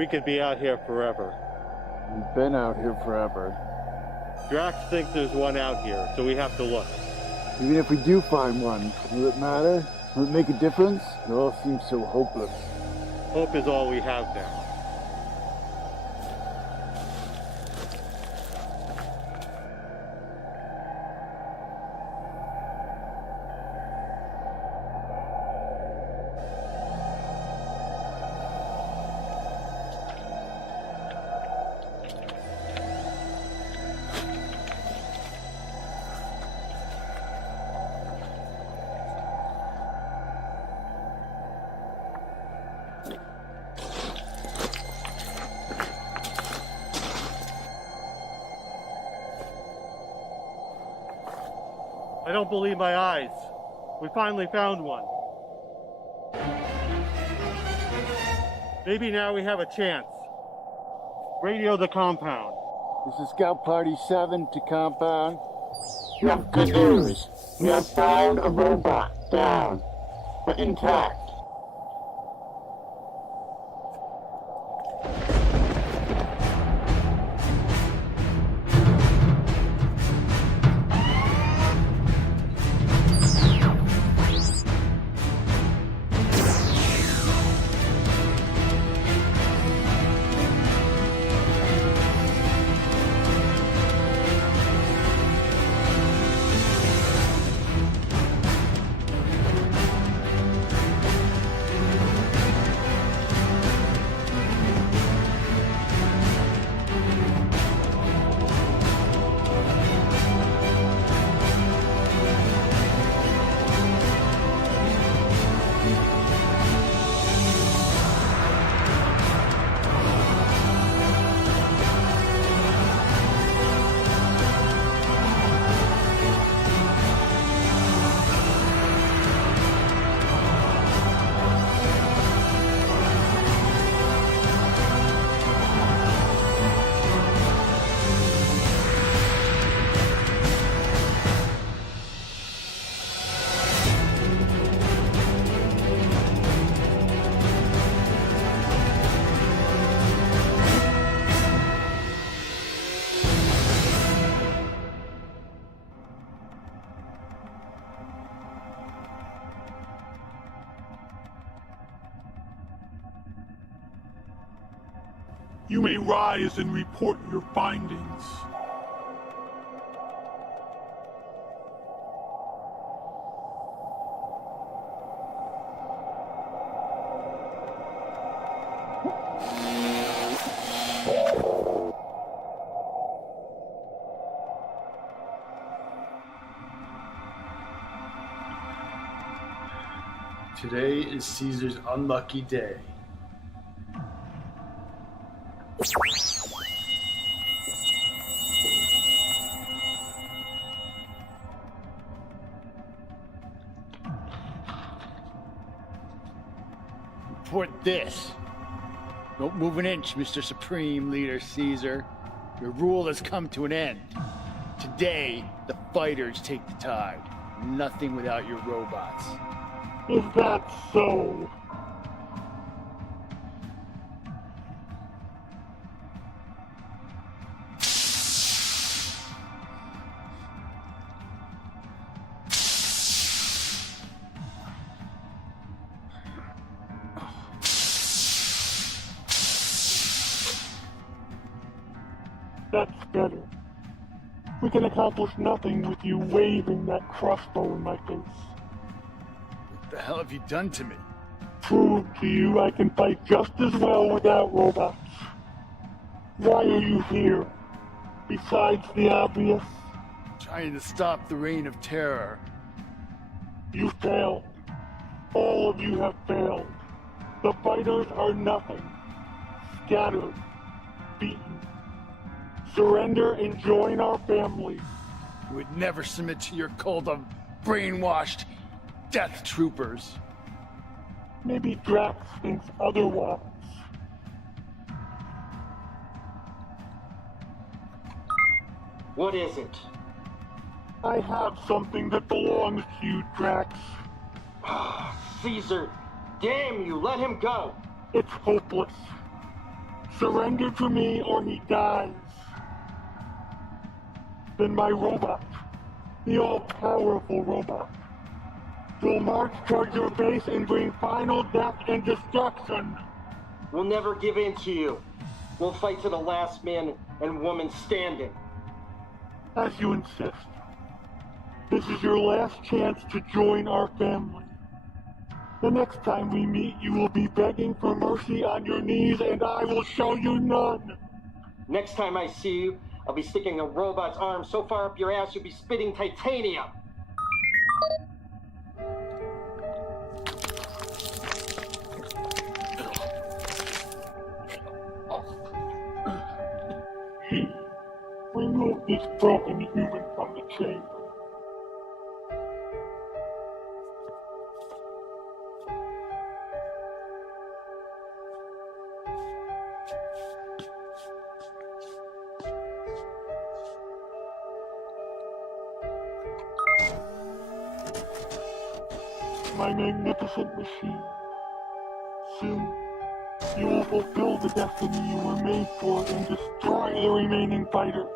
We could be out here forever. We've been out here forever. Drax thinks there's one out here, so we have to look. Even if we do find one, will it matter? Will it make a difference? It all seems so hopeless. Hope is all we have now. I don't believe my eyes. We finally found one. Maybe now we have a chance. Radio the compound. This is Scout Party 7 to compound. You have good news. We have found a robot down, but intact. You may rise and report your findings. Today is Caesar's unlucky day. Report this. Don't move an inch, Mr. Supreme Leader Caesar. Your rule has come to an end. Today, the fighters take the tide. Nothing without your robots. Is that so? That's better. We can accomplish nothing with you waving that crossbow in my face. What the hell have you done to me? Prove to you I can fight just as well without robots. Why are you here? Besides the obvious, Trying to stop the reign of terror. you failed. All of you have failed. The fighters are nothing. Scattered. Beaten. Surrender and join our family. You would never submit to your cult of brainwashed death troopers. Maybe Drax thinks otherwise. What is it? I have something that belongs to you, Drax. Caesar, damn you, let him go! It's hopeless. Surrender to me or he dies. Then my robot, the all-powerful robot, will march towards your base and bring final death and destruction. We'll never give in to you. We'll fight to the last man and woman standing. As you insist. This is your last chance to join our family. The next time we meet, you will be begging for mercy on your knees, and I will show you none. Next time I see you, I'll be sticking a robot's arm so far up your ass you'll be spitting titanium. Remove this broken human from the chamber. My magnificent machine. Soon, you will fulfill the destiny you were made for and destroy the remaining fighters.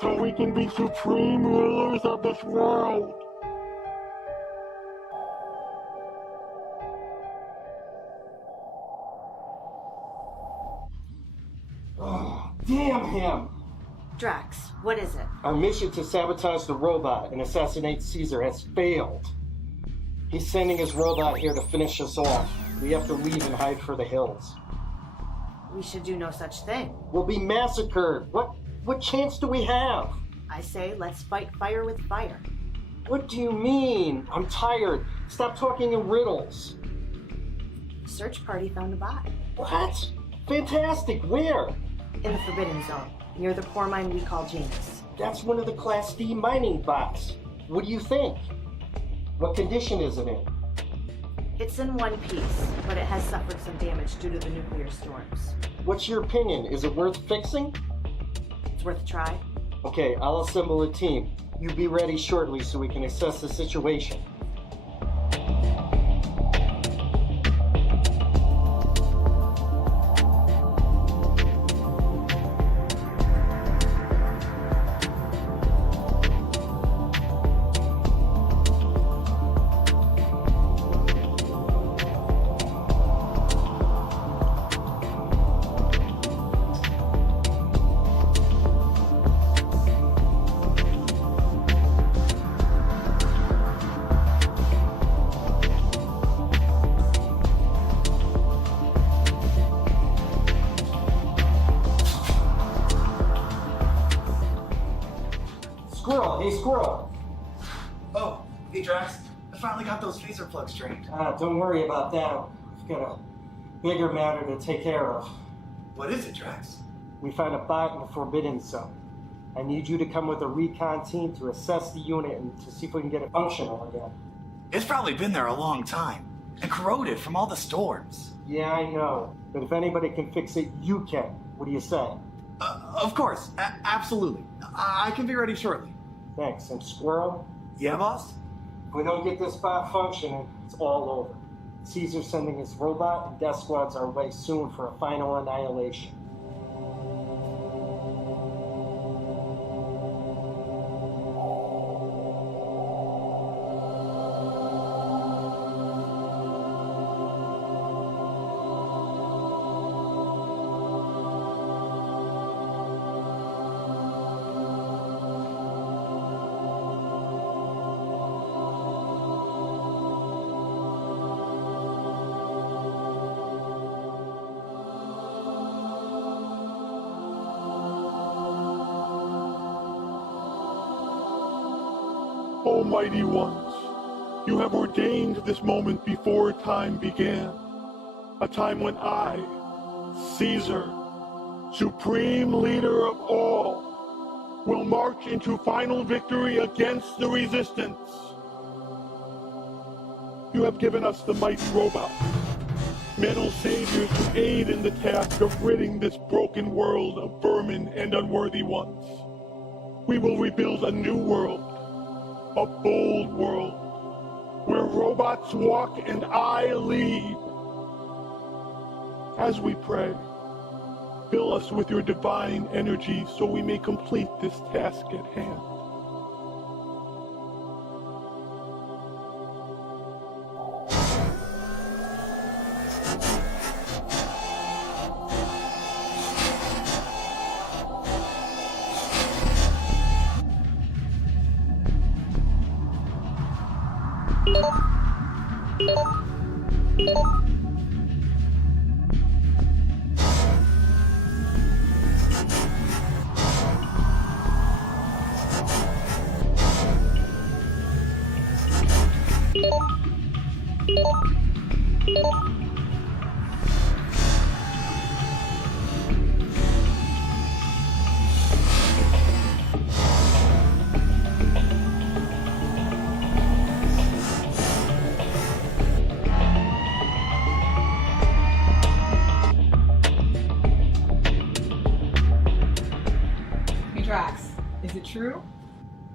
So we can be supreme rulers of this world. Oh, damn him! Drax, what is it? Our mission to sabotage the robot and assassinate Caesar has failed. He's sending his robot here to finish us off. We have to leave and hide for the hills. We should do no such thing. We'll be massacred. What chance do we have? I say, let's fight fire with fire. What do you mean? I'm tired. Stop talking in riddles. Search party found a bot. What? Fantastic. Where? In the Forbidden Zone, near the core mine we call Janus. That's one of the Class D mining bots. What do you think? What condition is it in? It's in one piece, but it has suffered some damage due to the nuclear storms. What's your opinion? Is it worth fixing? It's worth a try. Okay, I'll assemble a team. You be ready shortly so we can assess the situation. Squirrel, hey Squirrel. Oh, hey Drax. I finally got those phaser plugs drained. Don't worry about that. We've got a bigger matter to take care of. What is it, Drax? We found a bot in the Forbidden Zone. I need you to come with a recon team to assess the unit and to see if we can get it functional again. It's probably been there a long time, and corroded from all the storms. Yeah, I know. But if anybody can fix it, you can. What do you say? Of course, absolutely. I can be ready shortly. Thanks. And Squirrel? Yeah, boss? If we don't get this bot functioning, it's all over. Caesar's sending his robot and death squads our way soon for a final annihilation. Almighty ones, you have ordained this moment before time began. A time when I, Caesar, supreme leader of all, will march into final victory against the resistance. You have given us the mighty robots, metal saviors to aid in the task of ridding this broken world of vermin and unworthy ones. We will rebuild a new world, a bold world, where robots walk and I lead. As we pray, fill us with your divine energy so we may complete this task at hand. Drax, is it true?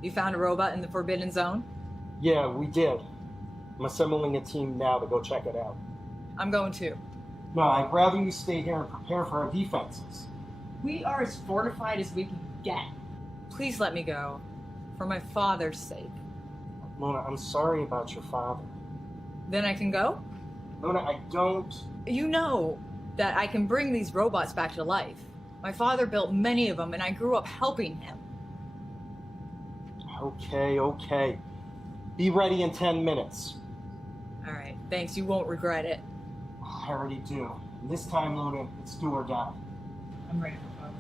You found a robot in the Forbidden Zone? Yeah, we did. I'm assembling a team now to go check it out. I'm going too. No, I'd rather you stay here and prepare for our defenses. We are as fortified as we can get. Please let me go. For my father's sake. Luna, I'm sorry about your father. Then I can go? Luna, I don't... You know that I can bring these robots back to life. My father built many of them, and I grew up helping him. Okay. Be ready in 10 minutes. All right, thanks. You won't regret it. I already do. And this time, Luna, it's do or die. I'm ready for both.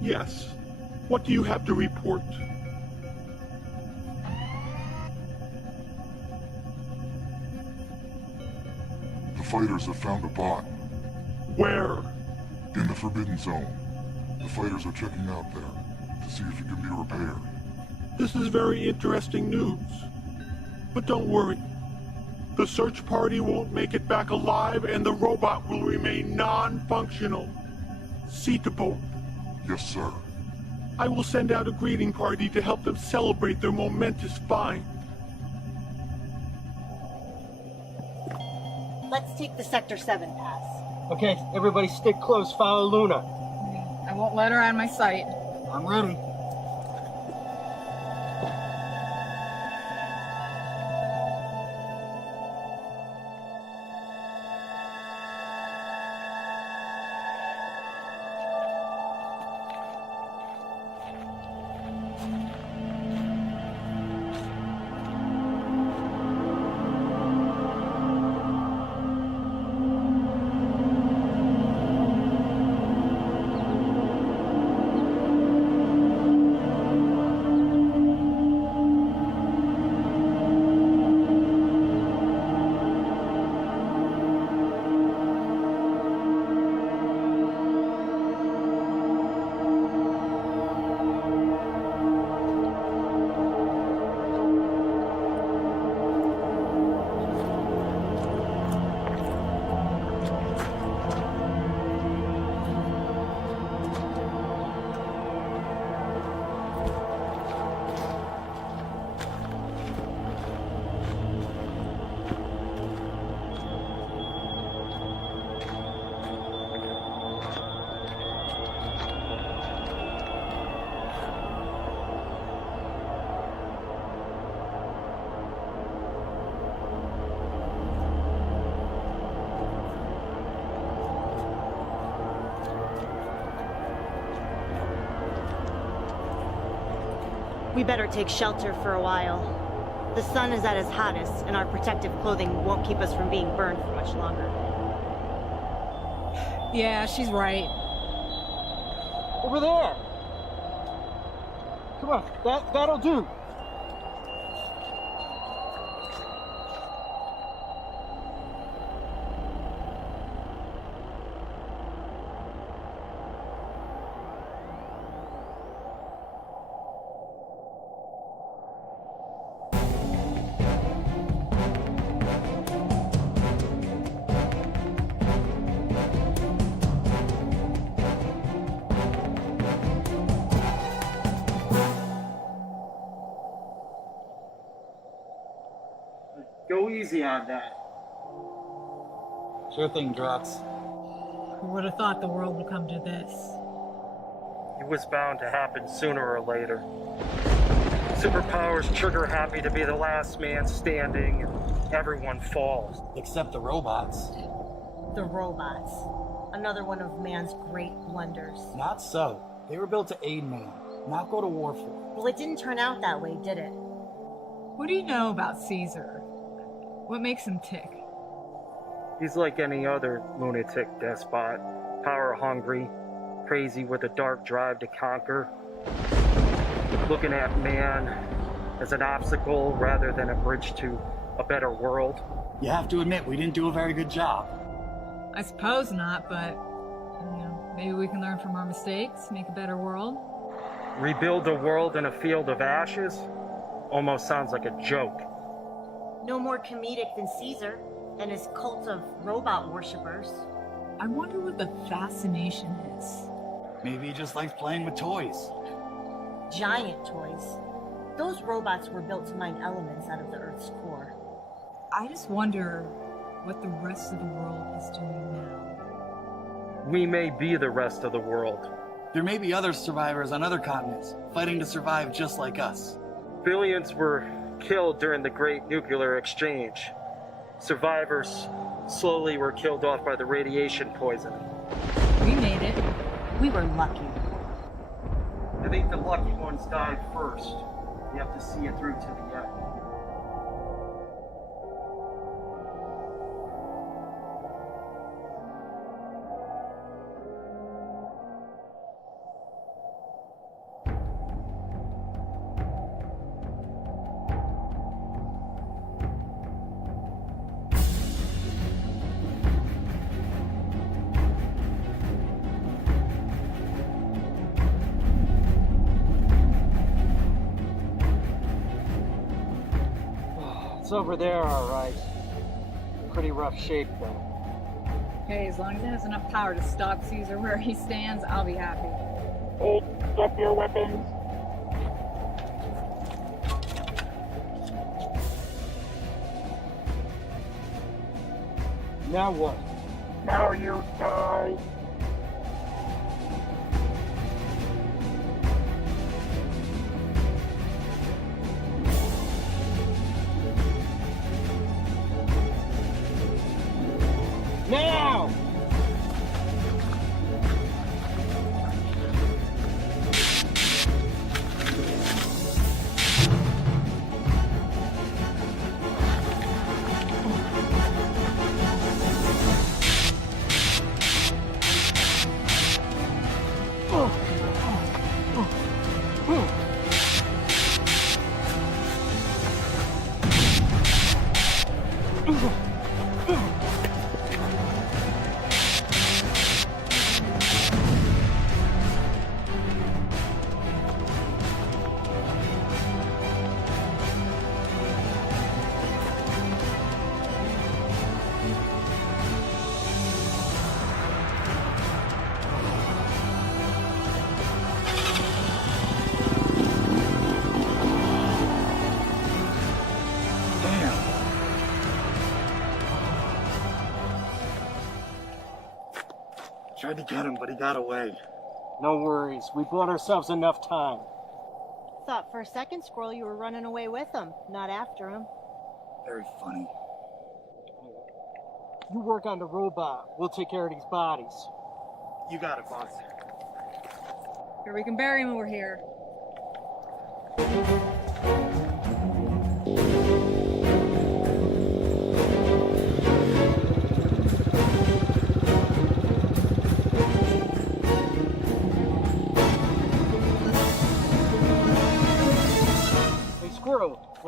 Yes. What do you have to report? The fighters have found a bot. Where? In the Forbidden Zone. The fighters are checking out there to see if it can be repaired. This is very interesting news. But don't worry. The search party won't make it back alive and the robot will remain non-functional. See to both. Yes, sir. I will send out a greeting party to help them celebrate their momentous find. Let's take the Sector 7 pass. Okay, everybody stick close. Follow Luna. I won't let her out of my sight. I'm ready. We better take shelter for a while. The sun is at its hottest, and our protective clothing won't keep us from being burned for much longer. Yeah, she's right. Over there! Come on, that'll do. Go easy on that. Sure thing, Drox. Who would have thought the world would come to this? It was bound to happen sooner or later. Superpowers trigger happy to be the last man standing, and everyone falls. Except the robots. The robots. Another one of man's great blunders. Not so. They were built to aid man, not go to war for. Well, it didn't turn out that way, did it? What do you know about Caesar? What makes him tick? He's like any other lunatic despot. Power-hungry, crazy with a dark drive to conquer. Looking at man as an obstacle rather than a bridge to a better world. You have to admit, we didn't do a very good job. I suppose not, but, maybe we can learn from our mistakes, make a better world. Rebuild a world in a field of ashes? Almost sounds like a joke. No more comedic than Caesar and his cult of robot worshippers. I wonder what the fascination is. Maybe he just likes playing with toys. Giant toys. Those robots were built to mine elements out of the Earth's core. I just wonder what the rest of the world is doing now. We may be the rest of the world. There may be other survivors on other continents, fighting to survive just like us. Billions were killed during the Great Nuclear Exchange. Survivors slowly were killed off by the radiation poisoning. We made it. We were lucky. I think the lucky ones died first. You have to see it through to the end. It's over there, all right. Pretty rough shape, though. Hey, as long as it has enough power to stop Caesar where he stands, I'll be happy. Hey, drop your weapons. Now what? Now you die. Now! Tried to get him, but he got away. No worries. We bought ourselves enough time. Thought for a second, Squirrel, you were running away with him, not after him. Very funny. You work on the robot. We'll take care of these bodies. You got it, boss. Here, we can bury him over here.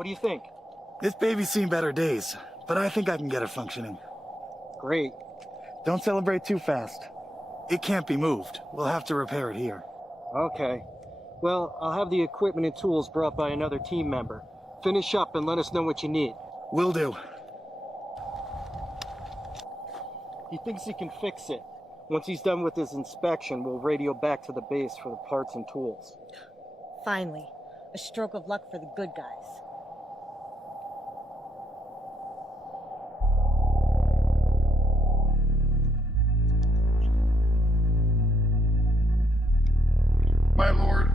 What do you think? This baby's seen better days, but I think I can get it functioning. Great. Don't celebrate too fast. It can't be moved. We'll have to repair it here. Okay. Well, I'll have the equipment and tools brought by another team member. Finish up and let us know what you need. Will do. He thinks he can fix it. Once he's done with his inspection, we'll radio back to the base for the parts and tools. Finally, a stroke of luck for the good guys. My lord,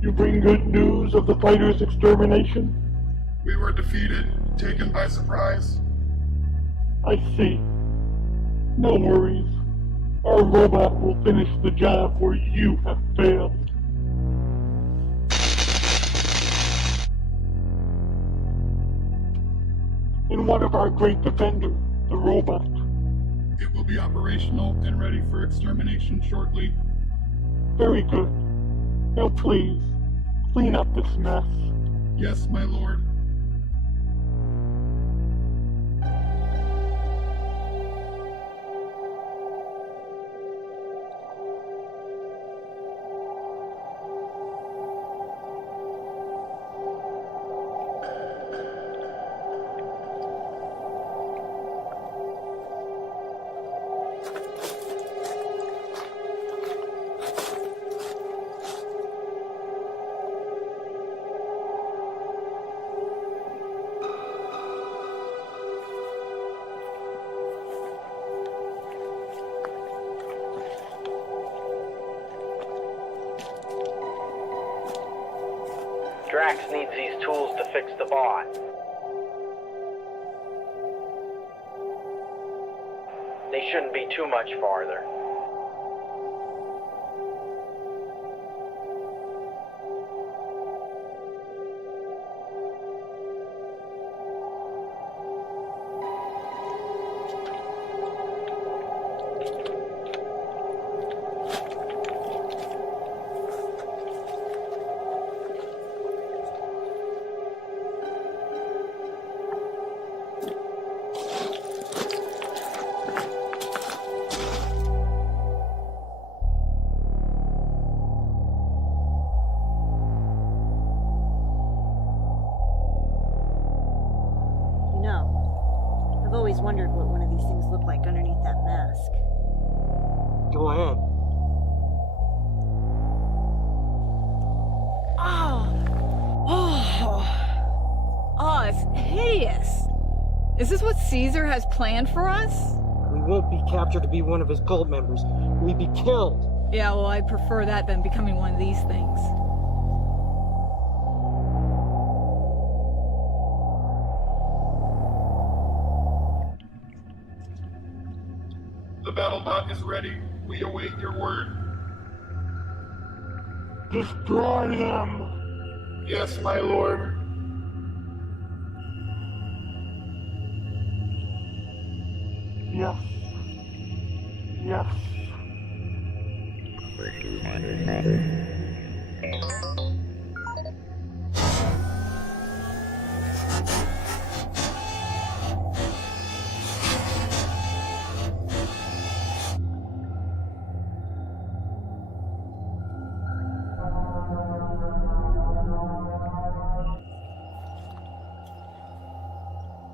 you bring good news of the fighters' extermination? We were defeated, taken by surprise. I see. No worries. Our robot will finish the job where you have failed. And what of our great defender, the robot? It will be operational and ready for extermination shortly. Very good. Now please, clean up this mess. Yes, my lord. Drax needs these tools to fix the bot. They shouldn't be too much farther. I've always wondered what one of these things looked like underneath that mask. Go ahead. Oh, it's hideous. Is this what Caesar has planned for us? We won't be captured to be one of his cult members. We'd be killed. Yeah, well, I'd prefer that than becoming one of these things. The battlebot is ready. We await your word. Destroy them! Yes, my lord. Yes. Yes.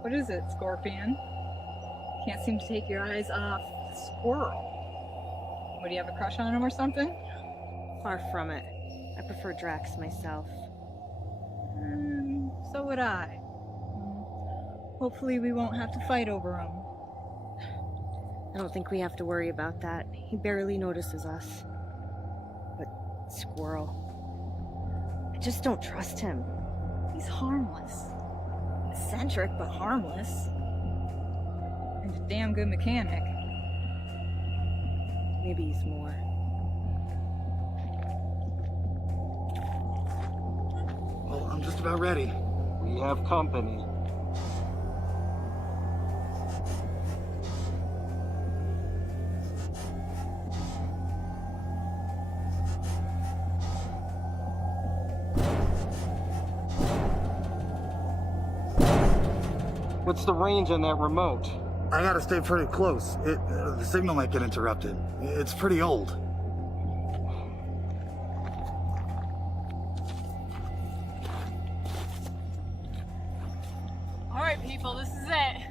What is it, Scorpion? Can't seem to take your eyes off the squirrel. What, do you have a crush on him or something? Far from it. I prefer Drax myself. So would I. Hopefully we won't have to fight over him. I don't think we have to worry about that. He barely notices us. But Squirrel... I just don't trust him. He's harmless. Eccentric, but harmless. And a damn good mechanic. Maybe he's more. Well, I'm just about ready. We have company. What's the range on that remote? I gotta stay pretty close. The signal might get interrupted. It's pretty old. All right, people, this is it.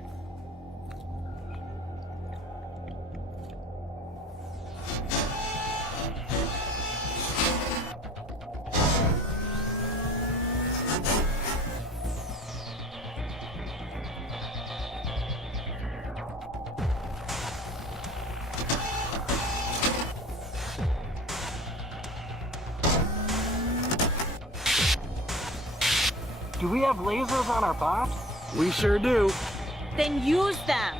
Do we have lasers on our bots? We sure do. Then use them!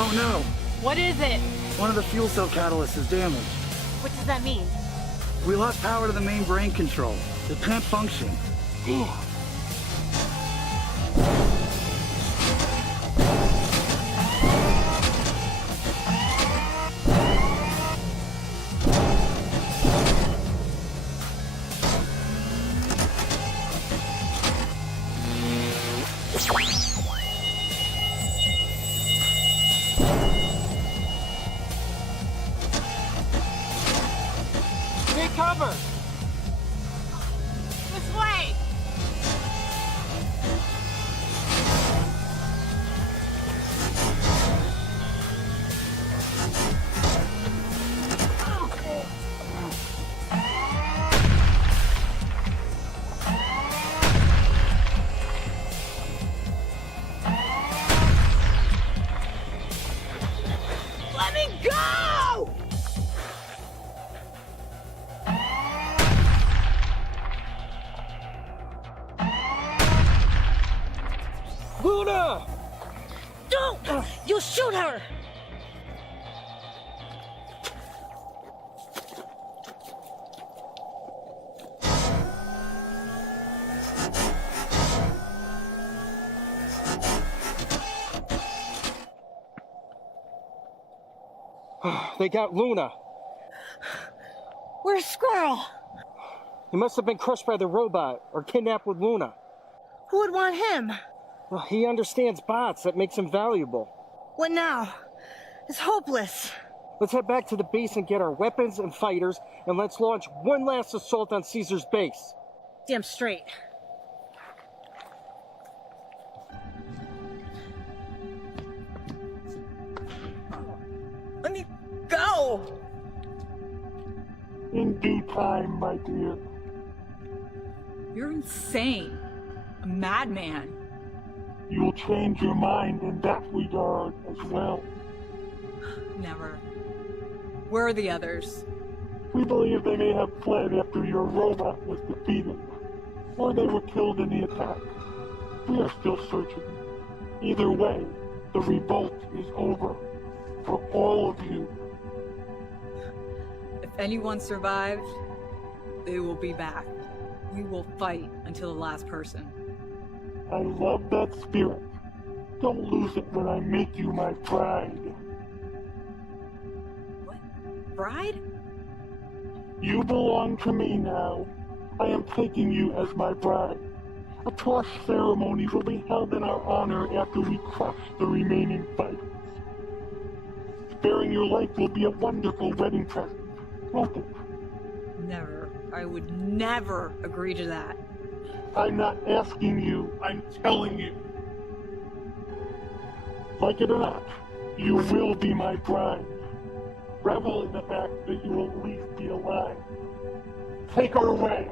Oh no! What is it? One of the fuel cell catalysts is damaged. What does that mean? We lost power to the main brain control. It can't function. Take cover! This way! Let me go! Luna! Don't! You shoot her! They got Luna. Where's Squirrel? He must have been crushed by the robot or kidnapped with Luna. Who would want him? Well, he understands bots. That makes him valuable. What now? It's hopeless. Let's head back to the base and get our weapons and fighters, and let's launch one last assault on Caesar's base. Damn straight. Let me go! In due time, my dear. You're insane. A madman. You'll change your mind in that regard as well. Never. Where are the others? We believe they may have fled after your robot was defeated, or they were killed in the attack. We are still searching. Either way, the revolt is over. For all of you. If anyone survived, they will be back. We will fight until the last person. I love that spirit. Don't lose it when I make you my bride. What? Bride? You belong to me now. I am taking you as my bride. A toss ceremony will be held in our honor after we crush the remaining fighters. Sparing your life will be a wonderful wedding present, won't it? Never. I would never agree to that. I'm not asking you, I'm telling you. Like it or not, you will be my bride. Revel in the fact that you will at least be alive. Take her away.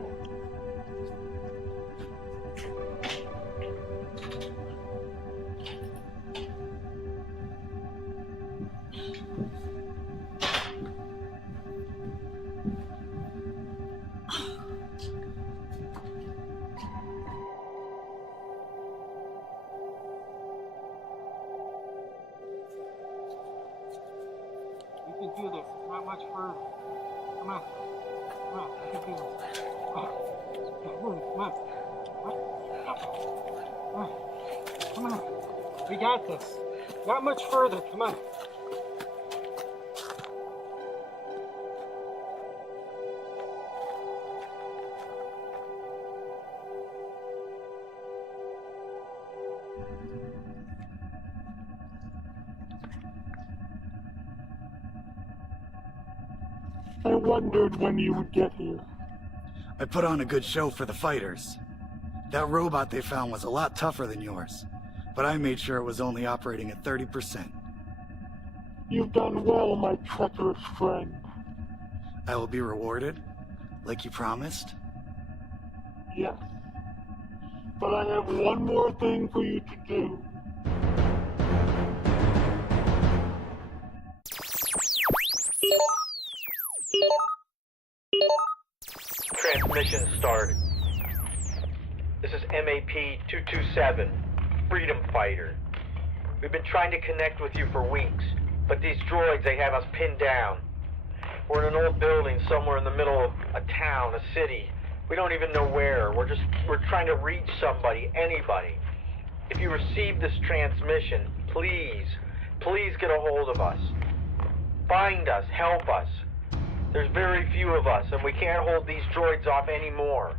You can do this. It's not much further. Come on. Come on. You can do this. Come on. Come on. Come on. Come on. We got this. Not much further. Come on. I wondered when you would get here. I put on a good show for the fighters. That robot they found was a lot tougher than yours, but I made sure it was only operating at 30%. You've done well, my treacherous friend. I will be rewarded, like you promised? Yes. But I have one more thing for you to do. Transmission started. This is MAP-227, Freedom Fighter. We've been trying to connect with you for weeks, but these droids, they have us pinned down. We're in an old building somewhere in the middle of a town, a city. We don't even know where. We're trying to reach somebody, anybody. If you receive this transmission, please get a hold of us. Find us, help us. There's very few of us, and we can't hold these droids off anymore.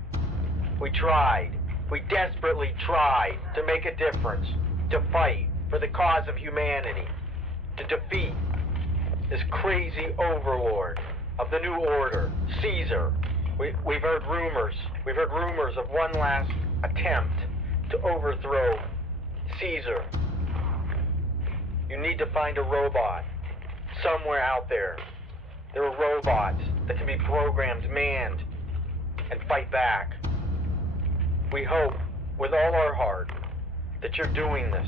We tried. We desperately tried to make a difference, to fight for the cause of humanity, to defeat this crazy overlord of the New Order, Caesar. We've heard rumors. We've heard rumors of one last attempt to overthrow Caesar. You need to find a robot somewhere out there. There are robots that can be programmed, manned, and fight back. We hope, with all our heart, that you're doing this,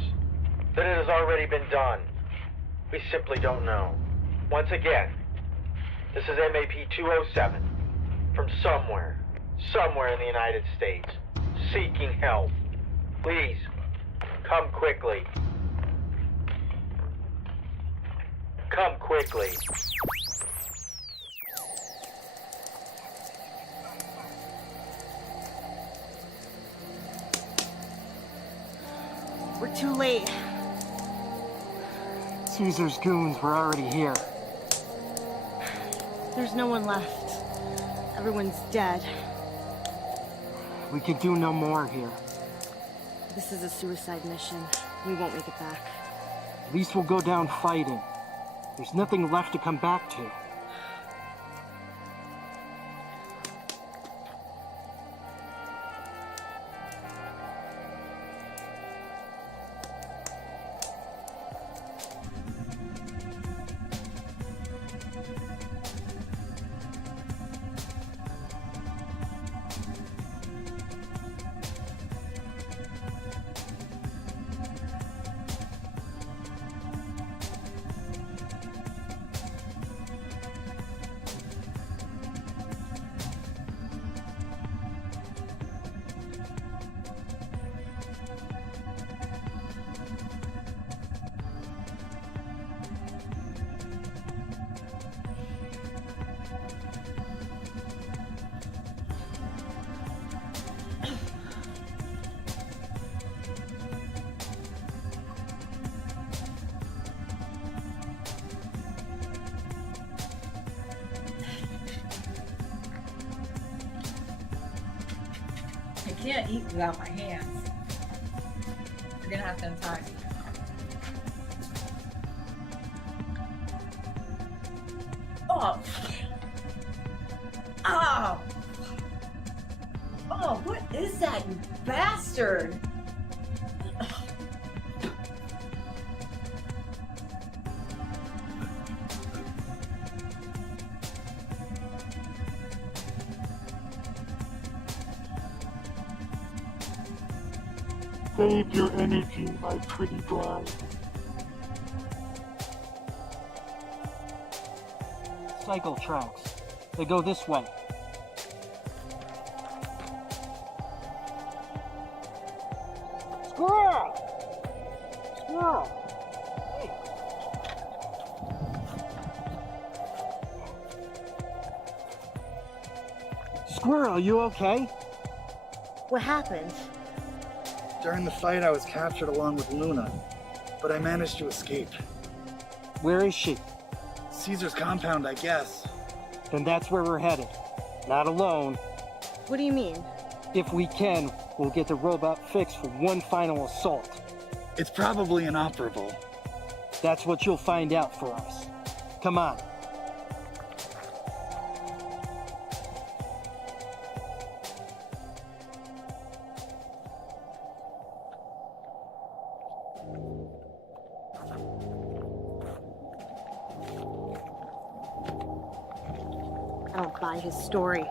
that it has already been done. We simply don't know. Once again, this is MAP-207 from somewhere in the United States, seeking help. Please, come quickly. Come quickly. We're too late. Caesar's goons were already here. There's no one left. Everyone's dead. We could do no more here. This is a suicide mission. We won't make it back. At least we'll go down fighting. There's nothing left to come back to. can't eat without my hands. You're gonna have to untie me. Oh! Oh! Oh, what is that, you bastard? Save your energy, my pretty bride. Cycle tracks. They go this way. Squirrel! Squirrel! Hey. Squirrel, you okay? What happened? During the fight, I was captured along with Luna, but I managed to escape. Where is she? Caesar's compound, I guess. Then that's where we're headed. Not alone. What do you mean? If we can, we'll get the robot fixed for one final assault. It's probably inoperable. That's what you'll find out for us. Come on. I don't buy his story.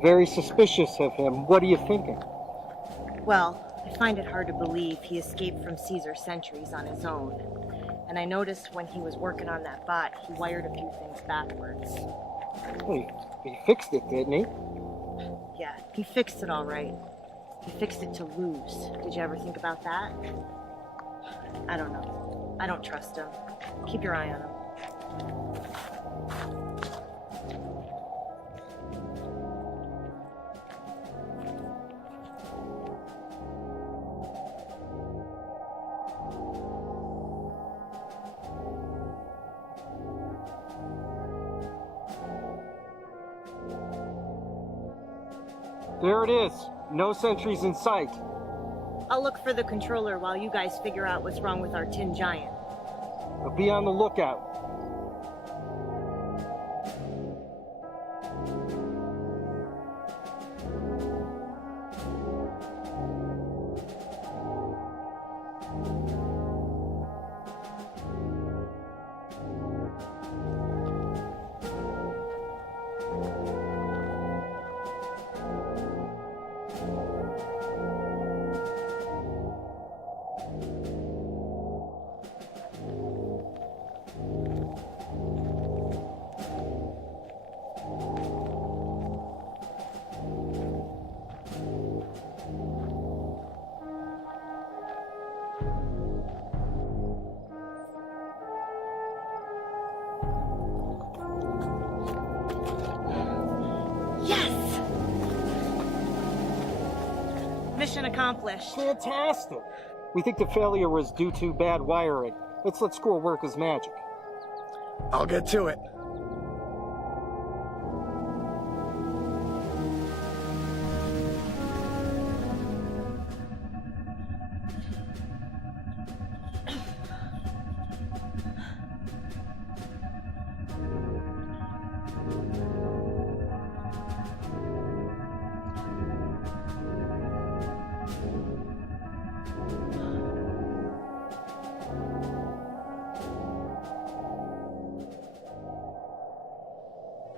Very suspicious of him. What are you thinking? Well, I find it hard to believe he escaped from Caesar sentries on his own. And I noticed when he was working on that bot, he wired a few things backwards. Hey, he fixed it, didn't he? Yeah, he fixed it all right. He fixed it to lose. Did you ever think about that? I don't know. I don't trust him. Keep your eye on him. There it is. No sentries in sight. I'll look for the controller while you guys figure out what's wrong with our tin giant. But be on the lookout. Mission accomplished. Fantastic. We think the failure was due to bad wiring. Let's let Squirrel work his magic. I'll get to it.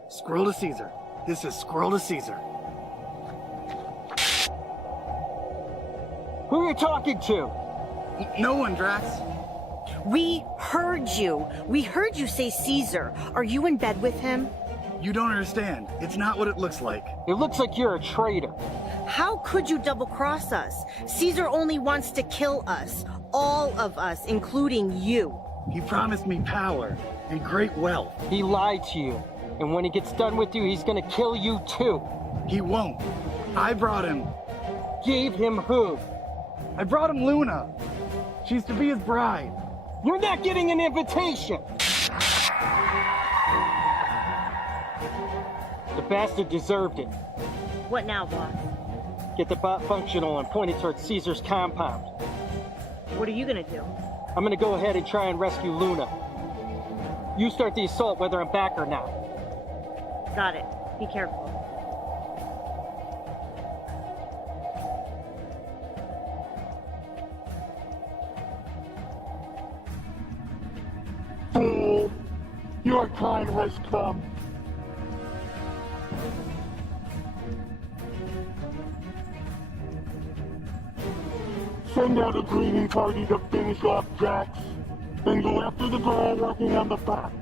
Squirrel to Caesar. This is Squirrel to Caesar. Who are you talking to? No one, Drax. We heard you. We heard you say Caesar. Are you in bed with him? You don't understand. It's not what it looks like. It looks like you're a traitor. How could you double-cross us? Caesar only wants to kill us. All of us, including you. He promised me power and great wealth. He lied to you. And when he gets done with you, he's gonna kill you too. He won't. I brought him. Gave him who? I brought him Luna. She's to be his bride. You're not getting an invitation. The bastard deserved it. What now, boss? Get the bot functional and point it towards Caesar's compound. What are you gonna do? I'm gonna go ahead and try and rescue Luna. You start the assault whether I'm back or not. Got it. Be careful. Fool! Your time has come. Send out a greeting party to finish off Drax, then go after the girl working on the bot.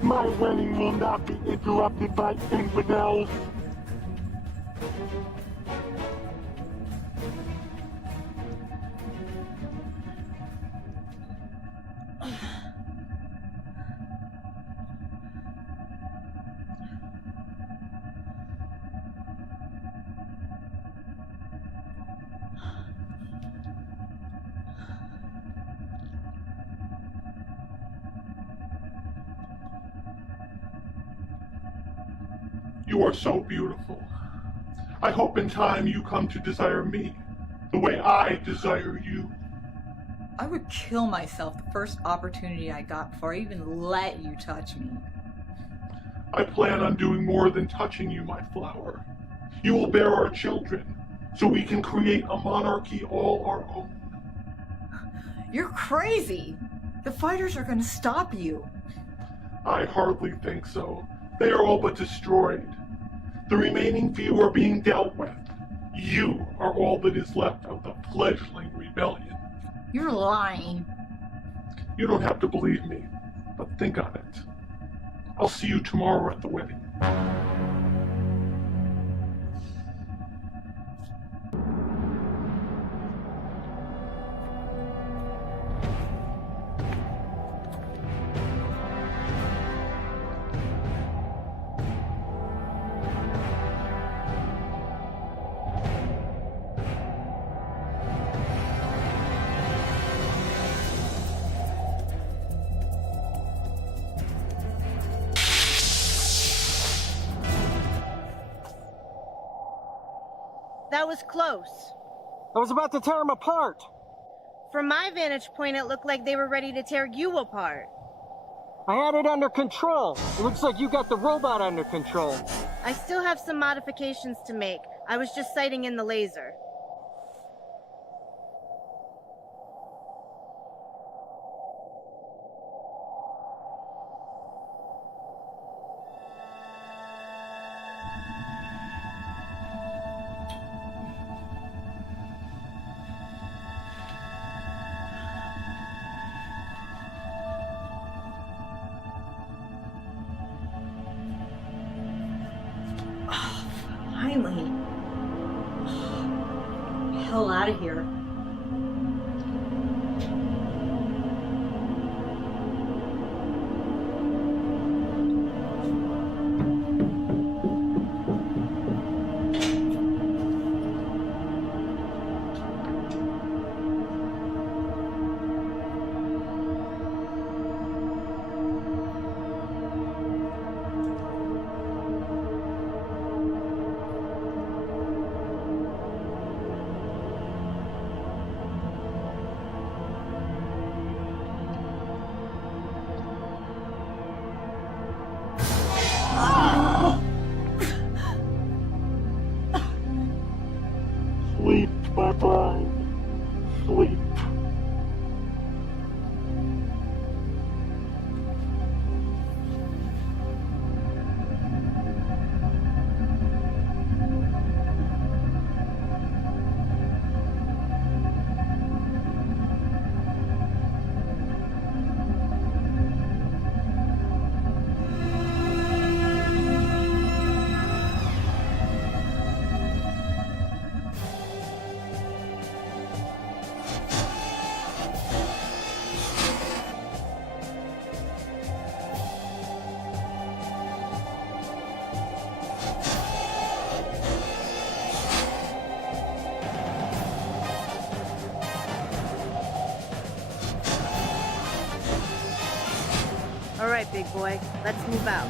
My wedding will not be interrupted by infidels. You are so beautiful. I hope in time you come to desire me, the way I desire you. I would kill myself the first opportunity I got before I even let you touch me. I plan on doing more than touching you, my flower. You will bear our children, so we can create a monarchy all our own. You're crazy! The fighters are gonna stop you. I hardly think so. They are all but destroyed. The remaining few are being dealt with. You are all that is left of the fledgling rebellion. You're lying. You don't have to believe me, but think on it. I'll see you tomorrow at the wedding. That was close. I was about to tear them apart. From my vantage point, it looked like they were ready to tear you apart. I had it under control. It looks like you got the robot under control. I still have some modifications to make. I was just sighting in the laser. Finally. Hell out of here. Sleep, my bride. Sleep. All right, big boy, let's move out.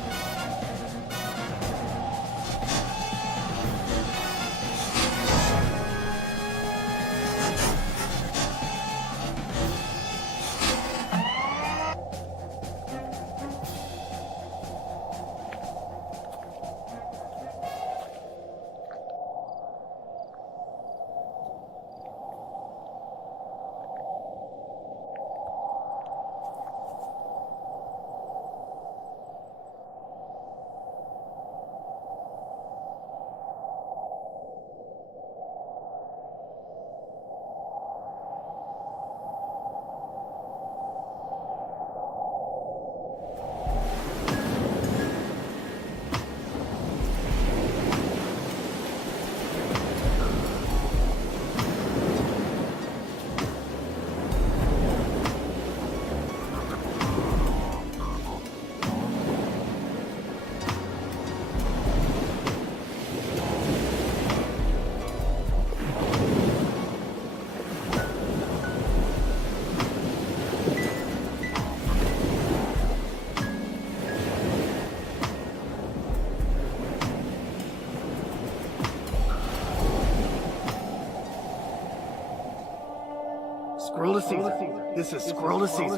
Squirrel to Caesar. This is Squirrel to Caesar.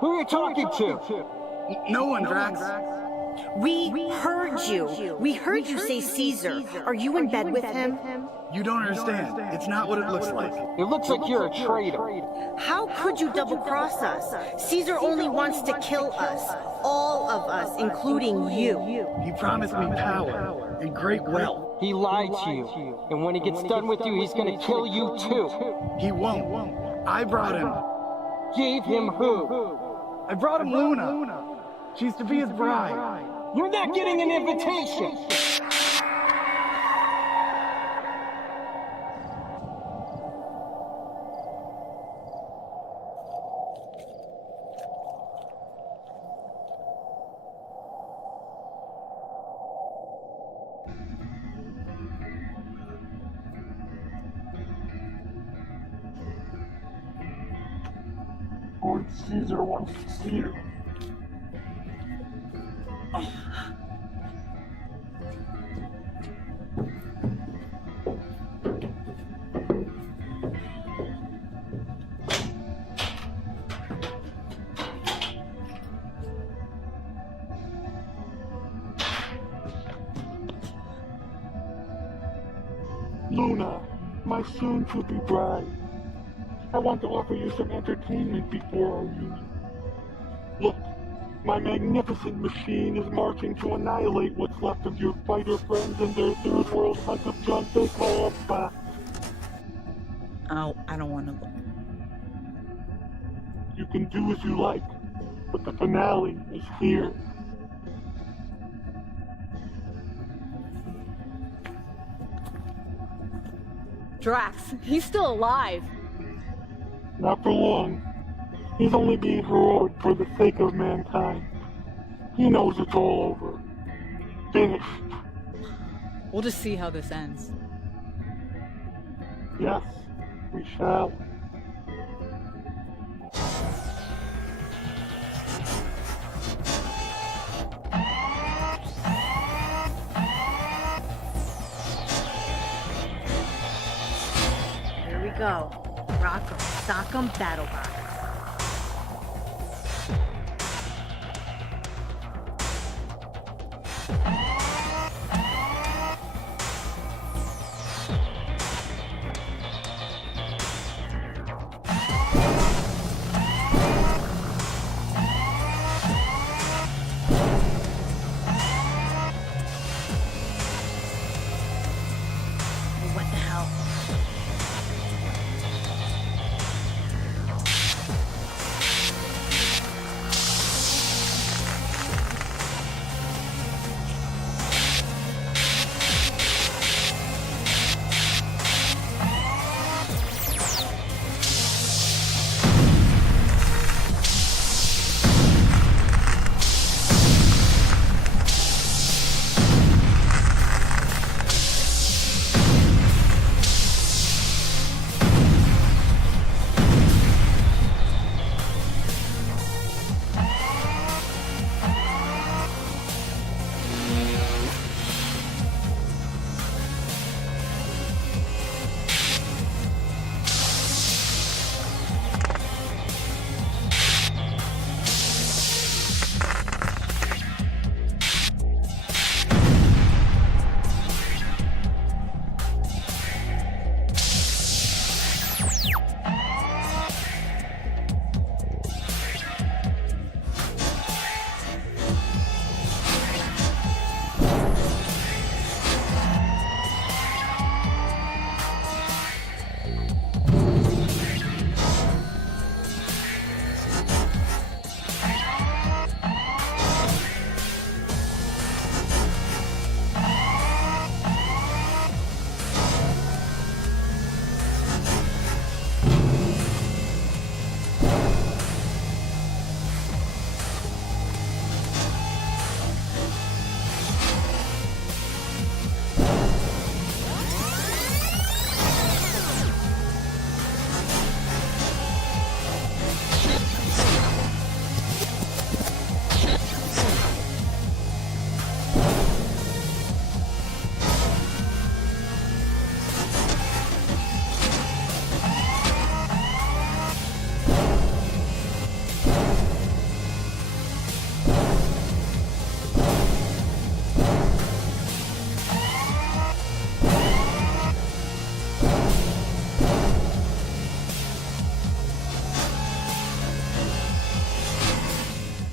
Who are you talking to? No one, Drax. We heard you. We heard you say Caesar. Are you in bed with him? You don't understand. It's not what it looks like. It looks like you're a traitor. How could you double-cross us? Caesar only wants to kill us. All of us, including you. He promised me power and great wealth. He lied to you. And when he gets done with you, he's gonna kill you too. He won't. I brought him. Gave him who? I brought him Luna. She's to be his bride. You're not getting an invitation! Lord Caesar wants to see you. Luna, my soon-to-be bride. I want to offer you some entertainment before our union. Look, my magnificent machine is marching to annihilate what's left of your fighter friends and their third world hunt of junk they call a bot. Oh, I don't want to look. You can do as you like, but the finale is here. Drax, he's still alive. Not for long. He's only being heroic for the sake of mankind. He knows it's all over. Finished. We'll just see how this ends. Yes, we shall. Here we go. Rock'em, sock'em, battle box. What the hell?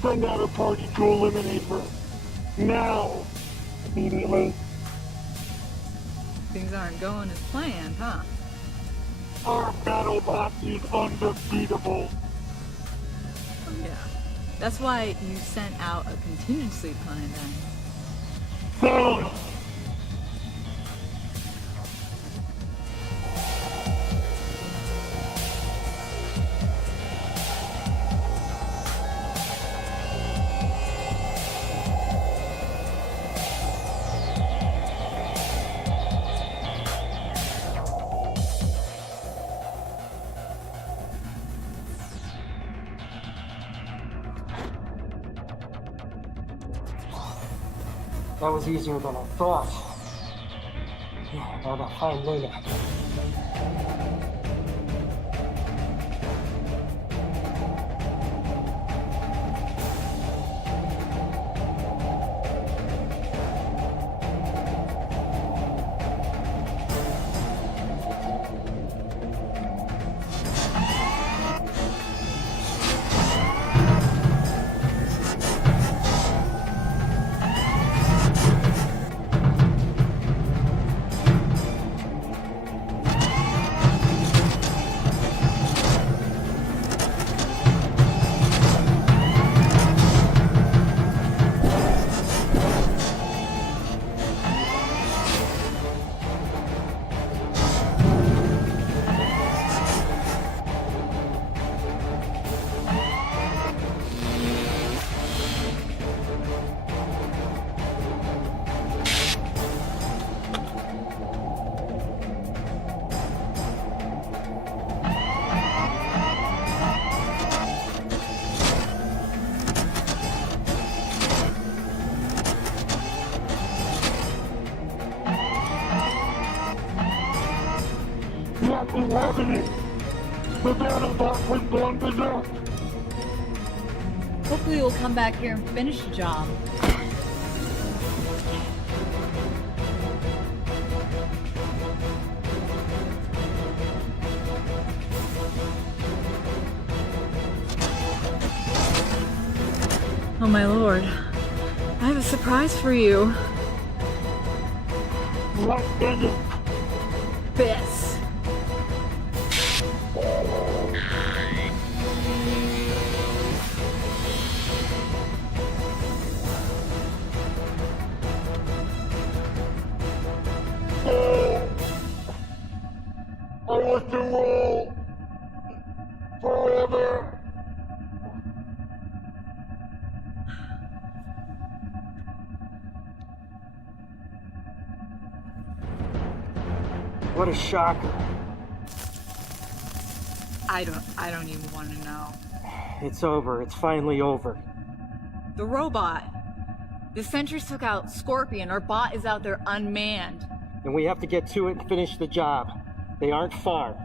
Send out a party to eliminate her. Now! Immediately. Things aren't going as planned, huh? Our battle bot is undefeatable. Oh yeah. That's why you sent out a contingency plan then. Silence! That was easier than I thought. Yeah, now to find Luna. Nothing happening! The battle bot has gone berserk! Hopefully we'll come back here and finish the job. Oh my lord. I have a surprise for you. What is it? This. I want to roll forever. What a shocker. I don't even want to know. It's over. It's finally over. The robot. The sentries took out Scorpion. Our bot is out there unmanned. And we have to get to it and finish the job. They aren't far.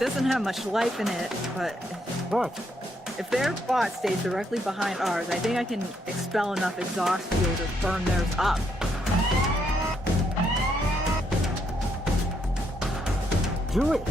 Doesn't have much life in it, but what? If their bot stays directly behind ours, I think I can expel enough exhaust fuel to burn theirs up. Do it!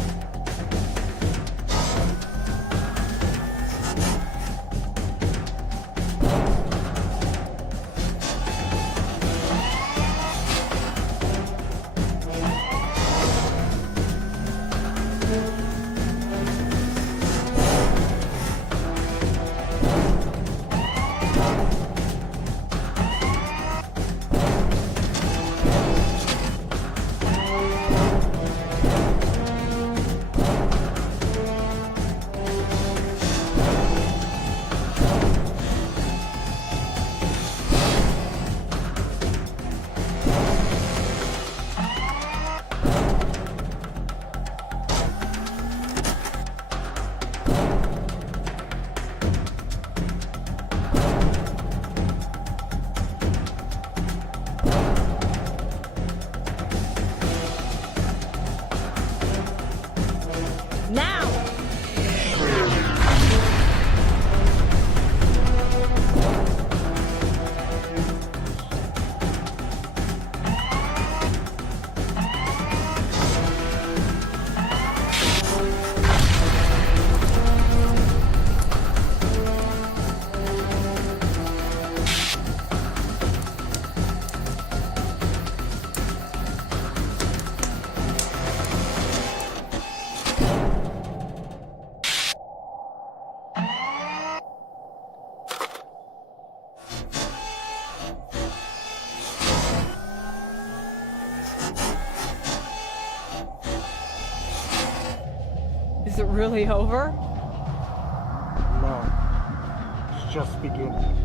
Is it really over? No. It's just beginning.